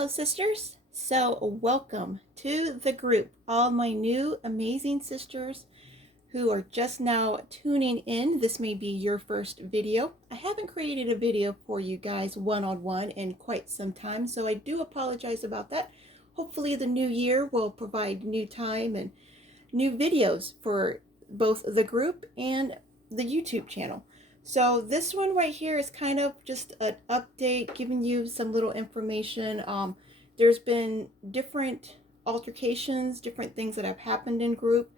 Hello, sisters. So, welcome to the group. All my new amazing sisters who are just now tuning in. This may be your first video. I haven't created a video for you guys one-on-one in quite some time, so I do apologize about that. Hopefully, the new year will provide new time and new videos for both the group and the YouTube channel. So this one right here is kind of just an update, giving you some little information. There's been different altercations, different things that have happened in group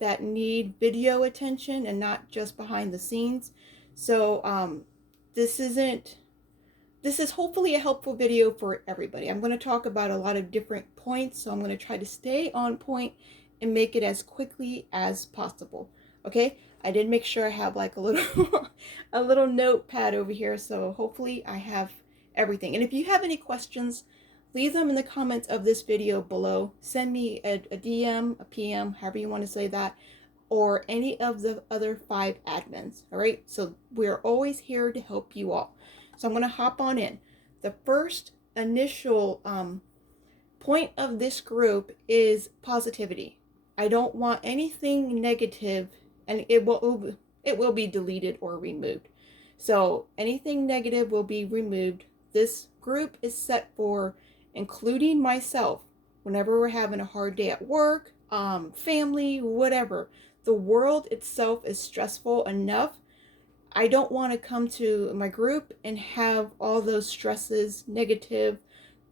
that need video attention and not just behind the scenes. So this is hopefully a helpful video for everybody. I'm going to talk about a lot of different points, so I'm going to try to stay on point and make it as quickly as possible. Okay, I did make sure I have like a little a little notepad over here, so hopefully I have everything. And if you have any questions, leave them in the comments of this video below. Send me a DM, a PM, however you want to say that, or any of the other 5 admins. All right, so we're always here to help you all. So I'm going to hop on in. The first initial point of this group is positivity. I don't want anything negative, and it will be deleted or removed. So anything negative will be removed. This group is set for including myself whenever we're having a hard day at work, family, whatever. The world itself is stressful enough. I don't want to come to my group and have all those stresses, negative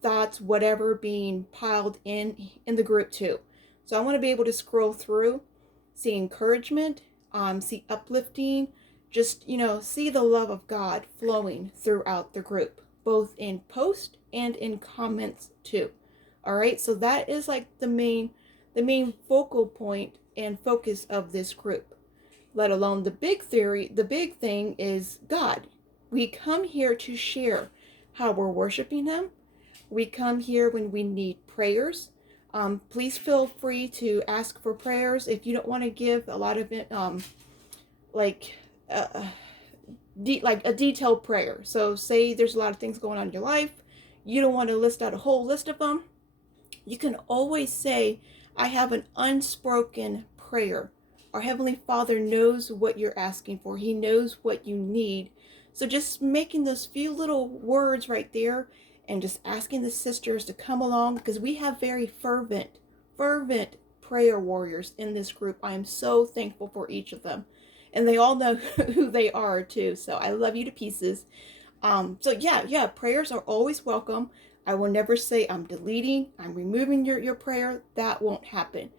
thoughts, whatever, being piled in the group too. So I want to be able to scroll through, see encouragement, see uplifting, just, see the love of God flowing throughout the group, both in post and in comments too. All right, so that is like the main focal point and focus of this group. Let alone the big thing is God. We come here to share how we're worshiping Him. We come here when we need prayers. Please feel free to ask for prayers if you don't want to give a lot of it, like a detailed prayer. So say there's a lot of things going on in your life. You don't want to list out a whole list of them. You can always say, I have an unspoken prayer. Our Heavenly Father knows what you're asking for. He knows what you need. So just making those few little words right there and just asking the sisters to come along, because we have very fervent prayer warriors in this group. I am so thankful for each of them. And they all know who they are too. So I love you to pieces. So yeah, prayers are always welcome. I will never say I'm deleting, I'm removing your prayer. That won't happen.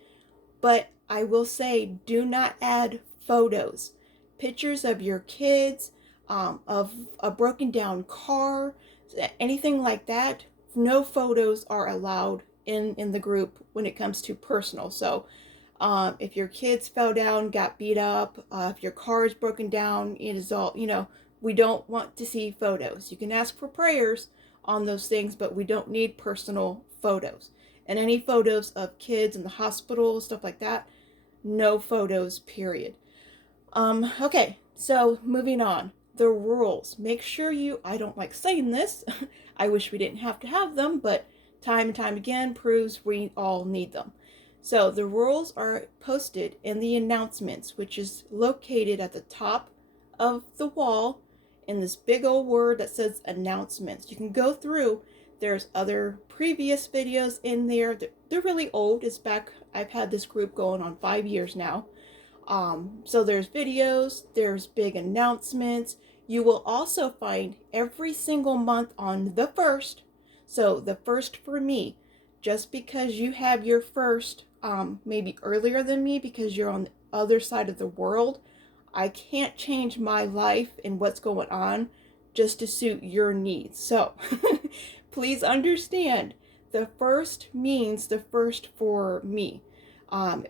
But I will say, do not add photos, pictures of your kids, of a broken down car, anything like that. No photos are allowed in the group when it comes to personal. So if your kids fell down, got beat up, if your car is broken down, it is all, we don't want to see photos. You can ask for prayers on those things, but we don't need personal photos. And any photos of kids in the hospital, stuff like that, no photos, period. Okay, so moving on. The rules. Make sure I don't like saying this, I wish we didn't have to have them, but time and time again proves we all need them. So the rules are posted in the announcements, which is located at the top of the wall in this big old word that says announcements. You can go through. There's other previous videos in there. They're really old. It's back, I've had this group going on 5 years now. So there's videos, there's big announcements. You will also find every single month on the 1st. So the 1st for me, just because you have your 1st maybe earlier than me because you're on the other side of the world, I can't change my life and what's going on just to suit your needs. So please understand, the 1st means the 1st for me.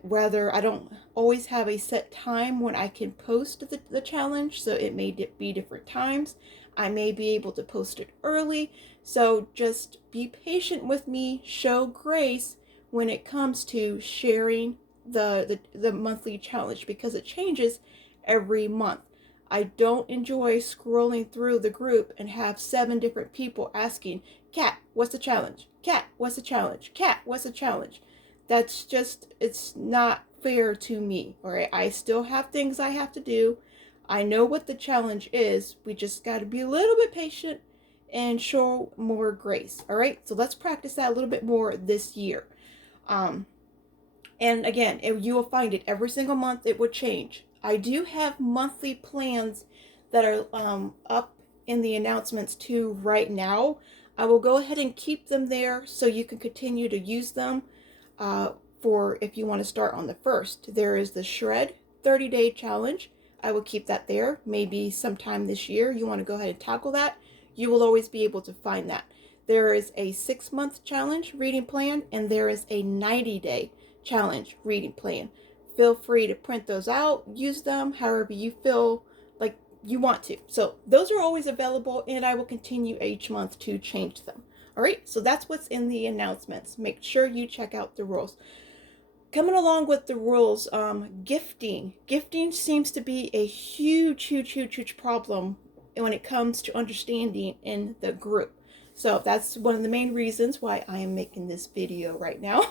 Whether I don't always have a set time when I can post the challenge, so it may be different times. I may be able to post it early, so just be patient with me, show grace when it comes to sharing the monthly challenge, because it changes every month. I don't enjoy scrolling through the group and have 7 different people asking, Kat, what's the challenge? Kat, what's the challenge? Kat, what's the challenge? That's just, it's not fair to me. All right. I still have things I have to do. I know what the challenge is. We just got to be a little bit patient and show more grace. All right. So let's practice that a little bit more this year. And again, you will find it every single month, it would change. I do have monthly plans that are up in the announcements too right now. I will go ahead and keep them there so you can continue to use them for if you want to start on the 1st. There is the Shred 30-day challenge. I will keep that there. Maybe sometime this year you want to go ahead and tackle that. You will always be able to find that. There is a 6-month challenge reading plan, and there is a 90-day challenge reading plan. Feel free to print those out, use them however you feel like you want to. So those are always available, and I will continue each month to change them. All right, so that's what's in the announcements. Make sure you check out the rules. Coming along with the rules, gifting. Gifting seems to be a huge problem when it comes to understanding in the group. So that's one of the main reasons why I am making this video right now.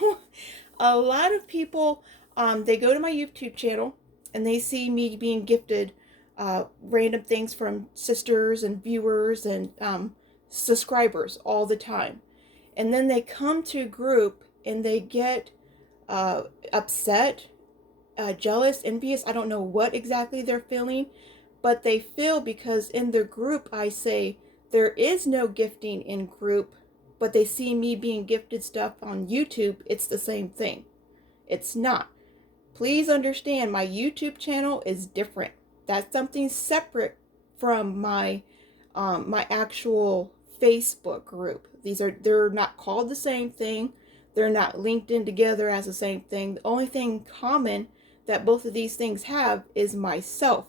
A lot of people, they go to my YouTube channel and they see me being gifted random things from sisters and viewers and subscribers all the time. And then they come to a group and they get upset, jealous, envious. I don't know what exactly they're feeling, but they feel because in the group I say there is no gifting in group, but they see me being gifted stuff on YouTube. It's the same thing. It's not. Please understand, my YouTube channel is different. That's something separate from my my actual Facebook group. They're not called the same thing. They're not linked in together as the same thing. The only thing common that both of these things have is myself.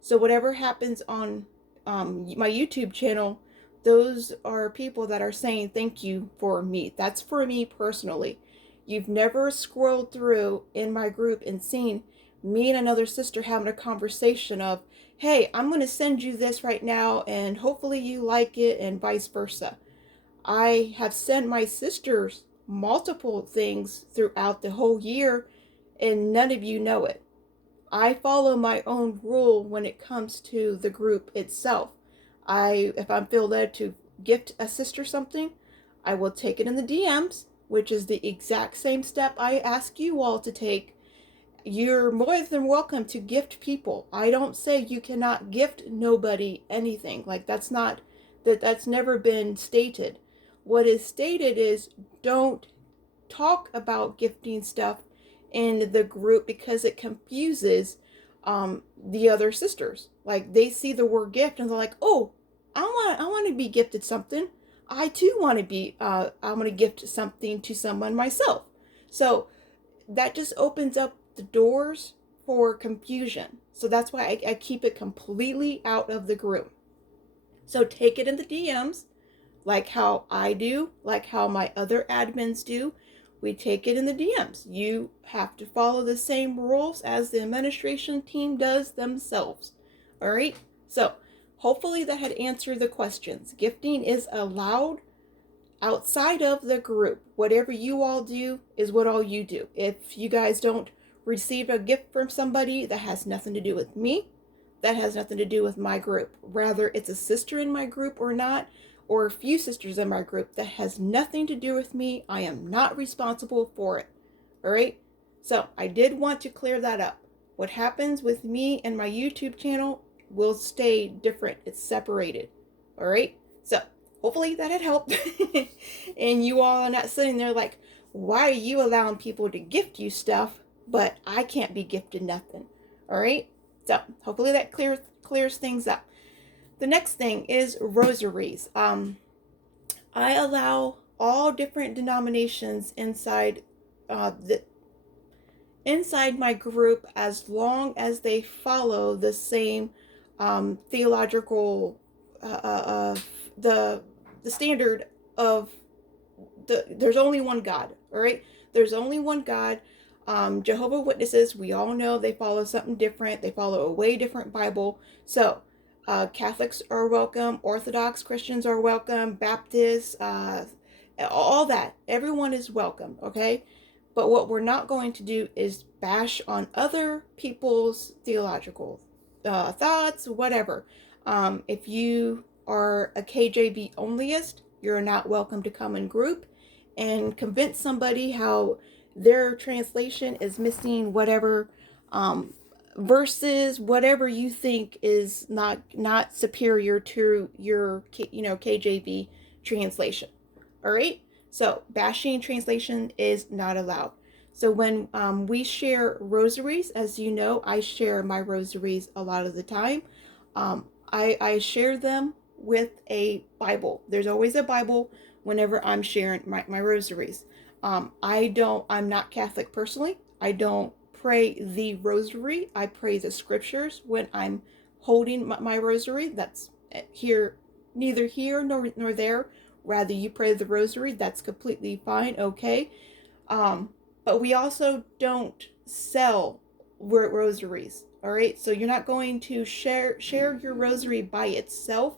So whatever happens on my YouTube channel, those are people that are saying thank you for me. That's for me personally. You've never scrolled through in my group and seen me and another sister having a conversation of, hey, I'm going to send you this right now and hopefully you like it, and vice versa. I have sent my sisters multiple things throughout the whole year and none of you know it. I follow my own rule when it comes to the group itself. If I feel led to gift a sister something, I will take it in the DMs, which is the exact same step I ask you all to take. You're more than welcome to gift people. I don't say you cannot gift nobody anything. Like that's never been stated. What is stated is don't talk about gifting stuff in the group because it confuses the other sisters. Like they see the word gift and they're like, oh, I want to be gifted something. I too want to be I want to gift something to someone myself. So that just opens up the doors for confusion. So that's why I keep it completely out of the group. So take it in the DMs, like how I do, like how my other admins do. We take it in the DMs. You have to follow the same rules as the administration team does themselves. All right? So hopefully that had answered the questions. Gifting is allowed outside of the group. Whatever you all do is what all you do. If you guys don't receive a gift from somebody, that has nothing to do with me. That has nothing to do with my group. Rather, it's a sister in my group or not, or a few sisters in my group. That has nothing to do with me. I am not responsible for it. All right? So I did want to clear that up. What happens with me and my YouTube channel will stay different. It's separated. All right? So hopefully that had helped. And you all are not sitting there like, why are you allowing people to gift you stuff, but I can't be gifted nothing? All right? So hopefully that clears things up. The next thing is rosaries. I allow all different denominations inside inside my group as long as they follow the same theological the standard of there's only one God. All right, there's only one God. Jehovah Witnesses, we all know they follow something different. They follow a way different Bible. So Catholics are welcome. Orthodox Christians are welcome. Baptists, all that. Everyone is welcome, okay? But what we're not going to do is bash on other people's theological thoughts, whatever. If you are a KJV onlyist, you're not welcome to come in group and convince somebody how their translation is missing whatever verses, whatever you think is not superior to your KJV translation. All right. So bashing translation is not allowed. So when we share rosaries, as you know, I share my rosaries a lot of the time. I share them with a Bible. There's always a Bible whenever I'm sharing my rosaries. I'm not Catholic personally. I don't pray the rosary. I pray the scriptures when I'm holding my rosary. That's here, neither here nor there. Rather, you pray the rosary. That's completely fine. Okay. But we also don't sell rosaries. All right. So you're not going to share your rosary by itself,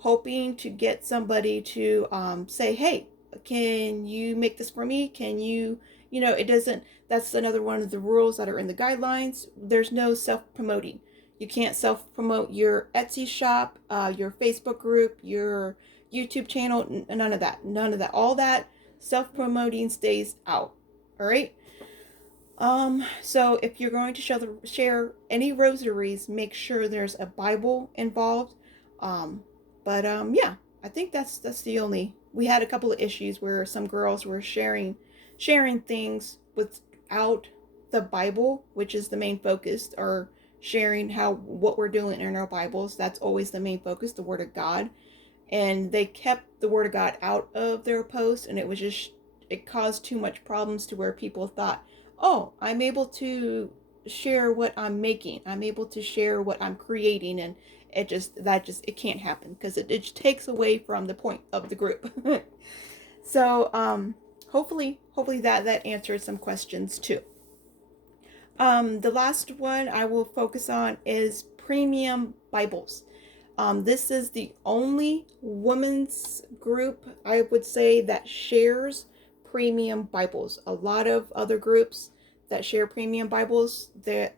hoping to get somebody to say, hey, can you make this for me? Can you, it doesn't, that's another one of the rules that are in the guidelines. There's no self-promoting. You can't self-promote your Etsy shop, your Facebook group, your YouTube channel, none of that. None of that. All that self-promoting stays out. All right? So if you're going to share any rosaries, make sure there's a Bible involved. Yeah, I think that's the only. We had a couple of issues where some girls were sharing things without the Bible, which is the main focus, or sharing what we're doing in our Bibles. That's always the main focus, the Word of God. And they kept the Word of God out of their post, and it caused too much problems to where people thought, oh, I'm able to share what I'm making. I'm able to share what I'm creating, and it can't happen because it just takes away from the point of the group. So hopefully that answered some questions too. The last one I will focus on is premium Bibles. This is the only women's group, I would say, that shares premium Bibles. A lot of other groups that share premium Bibles, their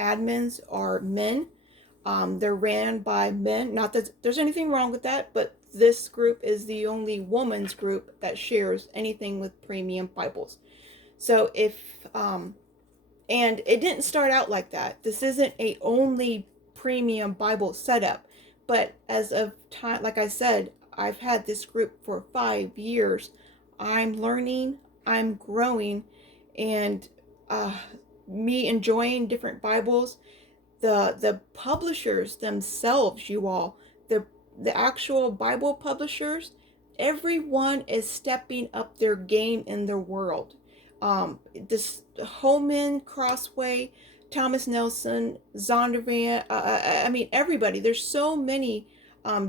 admins are men. They're ran by men. Not that there's anything wrong with that, but this group is the only women's group that shares anything with premium Bibles. So and it didn't start out like that. This isn't a only premium Bible setup. But as of time, like I said, I've had this group for 5 years. I'm learning, I'm growing, and me enjoying different Bibles. The publishers themselves, you all, the actual Bible publishers, everyone is stepping up their game in their world. This Holman, Crossway, Thomas Nelson, Zondervan, I mean, everybody. There's so many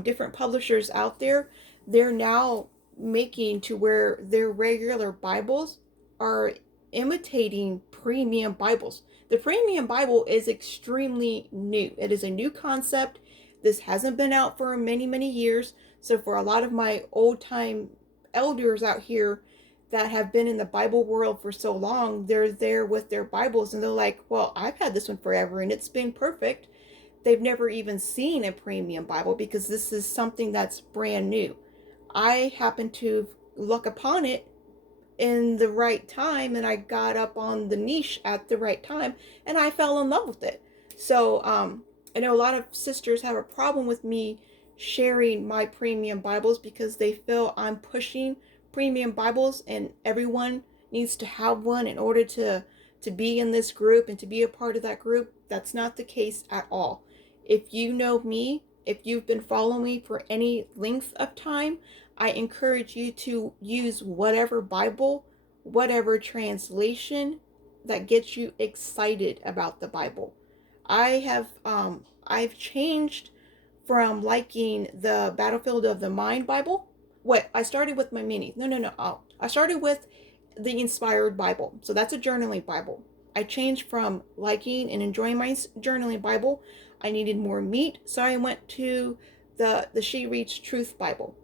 different publishers out there. They're now making to where their regular Bibles are imitating premium Bibles. The premium Bible is extremely new. It is a new concept. This hasn't been out for many, many years. So for a lot of my old time elders out here that have been in the Bible world for so long, they're there with their Bibles and they're like, well, I've had this one forever and it's been perfect. They've never even seen a premium Bible because this is something that's brand new. I happened to look upon it in the right time, and I got up on the niche at the right time, and I fell in love with it. So I know a lot of sisters have a problem with me sharing my premium Bibles because they feel I'm pushing premium Bibles and everyone needs to have one in order to be in this group and to be a part of that group. That's not the case at all. If you know me, if you've been following me for any length of time, I encourage you to use whatever Bible, whatever translation that gets you excited about the Bible. I've changed from liking the Battlefield of the Mind Bible. What I started with my mini. No. I started with the inspired Bible. So that's a journaling Bible. I changed from liking and enjoying my journaling Bible. I needed more meat, so I went to the She Reads Truth Bible.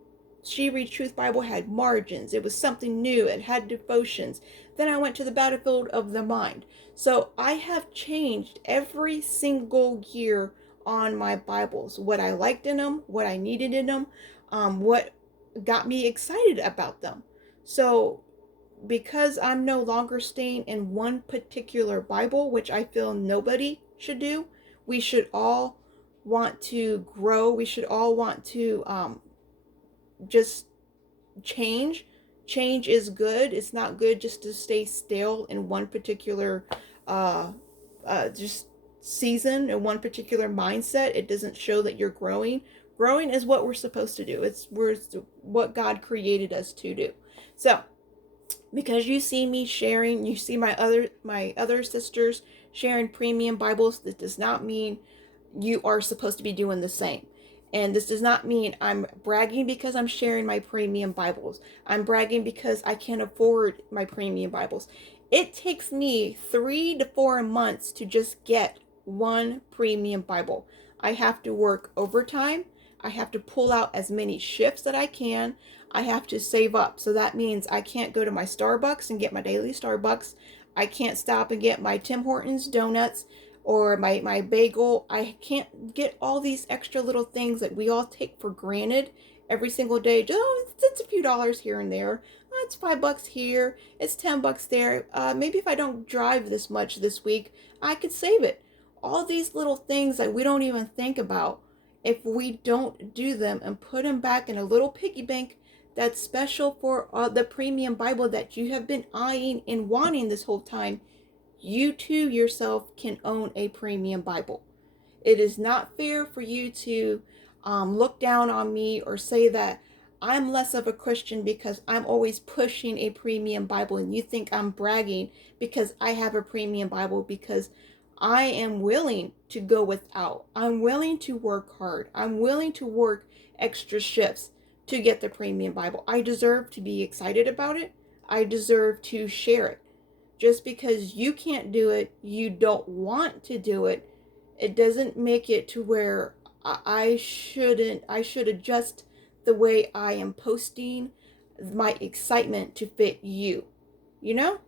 She Reads Truth Bible had margins. It was something new. It had devotions. Then I went to the Battlefield of the Mind. So I have changed every single year on my Bibles. What I liked in them, what I needed in them, what got me excited about them. So because I'm no longer staying in one particular Bible, which I feel nobody should do, we should all want to grow. We should all want to just change. Change is good. It's not good just to stay stale in one particular uh, just season and one particular mindset. It doesn't show that you're growing. Growing is what we're supposed to do. It's what God created us to do. So because you see me sharing, you see my other sisters sharing premium Bibles, this does not mean you are supposed to be doing the same. And this does not mean I'm bragging because I'm sharing my premium Bibles. I'm bragging because I can't afford my premium Bibles. It takes me 3 to 4 months to just get one premium Bible. I have to work overtime. I have to pull out as many shifts that I can. I have to save up. So that means I can't go to my Starbucks and get my daily Starbucks. I can't stop and get my Tim Hortons donuts or my bagel. I can't get all these extra little things that we all take for granted every single day. Just, it's a few dollars here and there. It's $5 here. It's $10 there. Maybe if I don't drive this much this week, I could save it. All these little things that we don't even think about, if we don't do them and put them back in a little piggy bank that's special for the premium Bible that you have been eyeing and wanting this whole time, you too yourself can own a premium Bible. It is not fair for you to look down on me or say that I'm less of a Christian because I'm always pushing a premium Bible and you think I'm bragging because I have a premium Bible, because I am willing to go without. I'm willing to work hard. I'm willing to work extra shifts to get the premium Bible. I deserve to be excited about it. I deserve to share it. Just because you can't do it, you don't want to do it, it doesn't make it to where I should adjust the way I am posting my excitement to fit you, you know?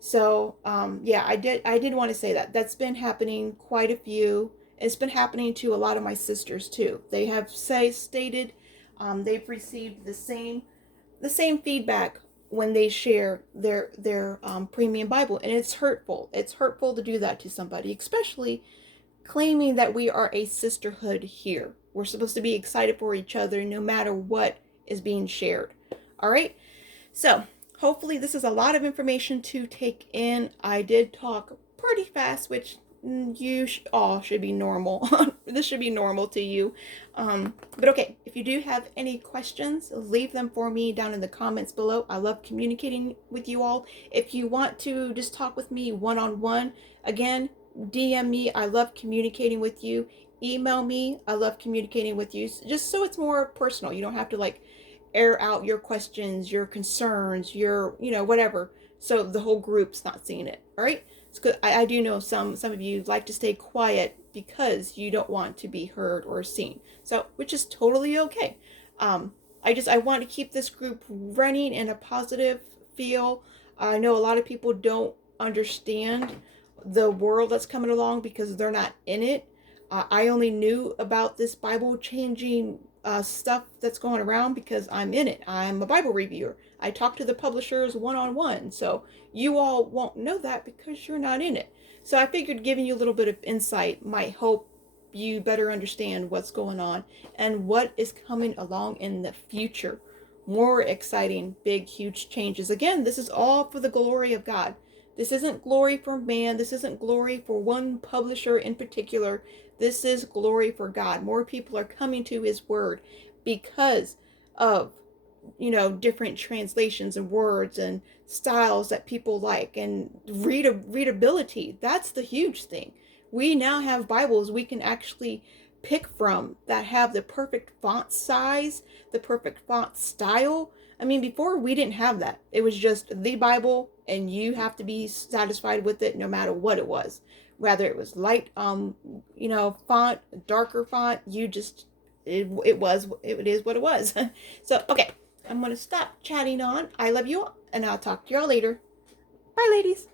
So, yeah, I did want to say that. That's been happening quite a few. It's been happening to a lot of my sisters too. They have stated they've received the same feedback when they share their premium Bible, and it's hurtful. It's hurtful to do that to somebody, especially claiming that we are a sisterhood here. We're supposed to be excited for each other no matter what is being shared. All right. So hopefully this is a lot of information to take in. I did talk pretty fast, which you all should be normal. This should be normal to you. But okay, if you do have any questions, leave them for me down in the comments below. I love communicating with you all. If you want to just talk with me one-on-one, again, DM me. I love communicating with you. Email me. I love communicating with you. Just so it's more personal. You don't have to like air out your questions, your concerns, your, whatever. So the whole group's not seeing it. All right. It's good. I do know some of you like to stay quiet because you don't want to be heard or seen. So, which is totally okay. I want to keep this group running in a positive feel. I know a lot of people don't understand the world that's coming along because they're not in it. I only knew about this Bible changing stuff that's going around because I'm in it. I'm a Bible reviewer. I talk to the publishers one-on-one. So you all won't know that because you're not in it. So I figured giving you a little bit of insight might help you better understand what's going on and what is coming along in the future. More exciting, big, huge changes. Again, this is all for the glory of God. This isn't glory for man. This isn't glory for one publisher in particular. This is glory for God. More people are coming to his word because of, different translations and words and styles that people like, and readability. That's the huge thing. We now have Bibles we can actually pick from that have the perfect font size, the perfect font style. I mean, before we didn't have that. It was just the Bible, and you have to be satisfied with it no matter what it was. Whether it was light, font, darker font, it is what it was. So, okay, I'm going to stop chatting on. I love you all, and I'll talk to y'all later. Bye, ladies.